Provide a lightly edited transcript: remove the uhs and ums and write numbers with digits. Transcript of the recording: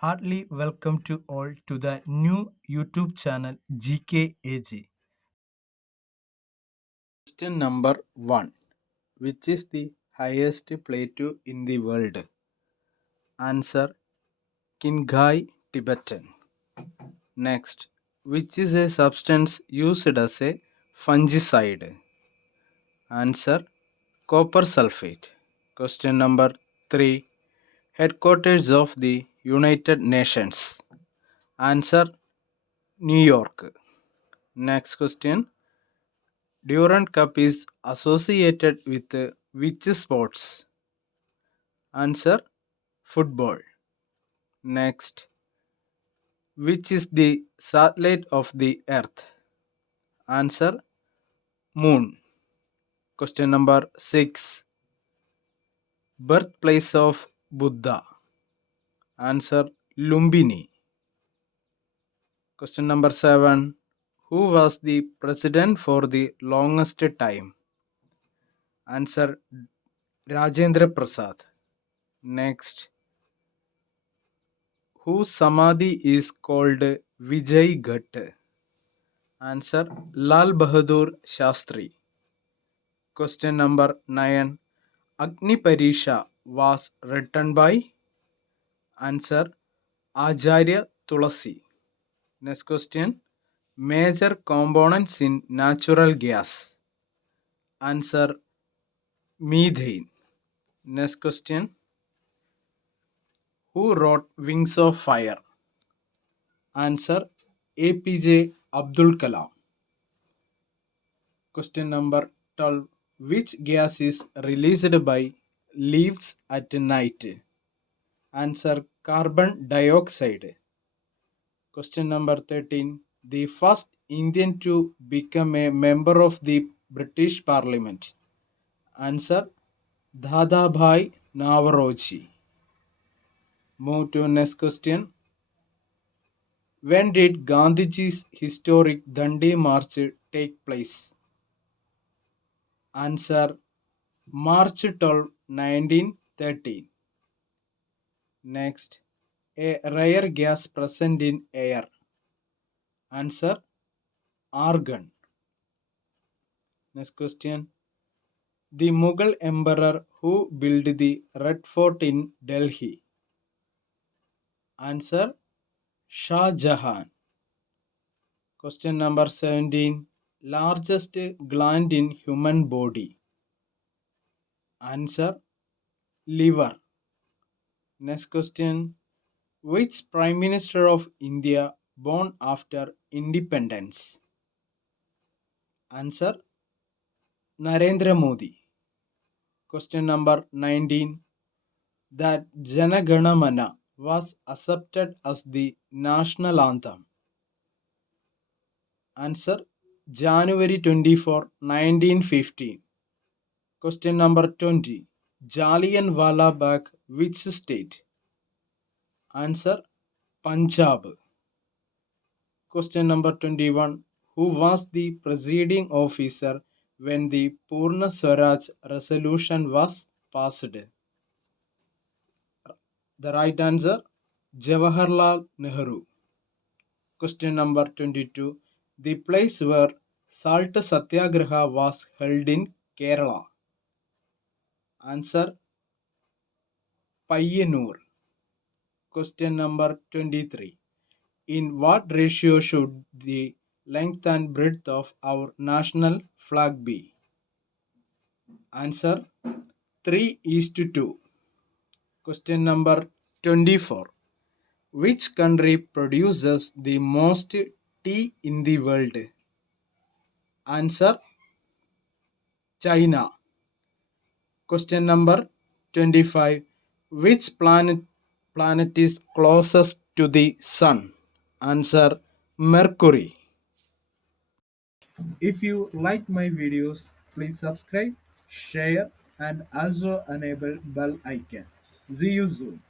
Heartily welcome to all to the new YouTube channel GKAG. Question number 1. Which is the highest plateau in the world? Answer Qinghai Tibetan. Next, which is a substance used as a fungicide? Answer copper sulfate. Question number 3. Headquarters of the United Nations. Answer New York. Next question. Durand Cup is associated with which sports? Answer football. Next, which is the satellite of the earth? Answer moon. Question number 6. Birthplace of Buddha. Answer Lumbini. Question number 7. Who was the president for the longest time? Answer Rajendra Prasad. Next, whose samadhi is called Vijay Ghat? Answer Lal Bahadur Shastri. Question number 9. Agni Parisha was written by? Answer Acharya Tulasi. Next question. Major components in natural gas. Answer methane. Next question. Who wrote Wings of Fire? Answer APJ Abdul Kalam. Question number 12. Which gas is released by leaves at night? Answer carbon dioxide. Question number 13. The first Indian to become a member of the British Parliament. Answer Dadabhai Naoroji. Move to next question. When did Gandhiji's historic Dandi March take place? Answer March 12, 1913. Next, a rare gas present in air. Answer argon. Next question. The Mughal emperor who built the Red Fort in Delhi. Answer Shah Jahan. Question number 17. Largest gland in human body. Answer liver. Next question. Which Prime Minister of India born after independence? Answer Narendra Modi. Question number 19. That Jana Gana Mana was accepted as the national anthem. Answer January 24, 1915. Question number 20. Jallianwala Bagh, which state? Answer Punjab. Question number 21. Who was the presiding officer when the Purna Swaraj resolution was passed? The right answer Jawaharlal Nehru. Question number 22. The place where Salt Satyagraha was held in Kerala. Answer Payyanur. Question number 23. In what ratio should the length and breadth of our national flag be? Answer 3:2. Question number 24. Which country produces the most tea in the world? Answer China. Question number 25. Which planet is closest to the sun? Answer Mercury. If you like my videos, please subscribe, share and also enable bell icon. See you soon.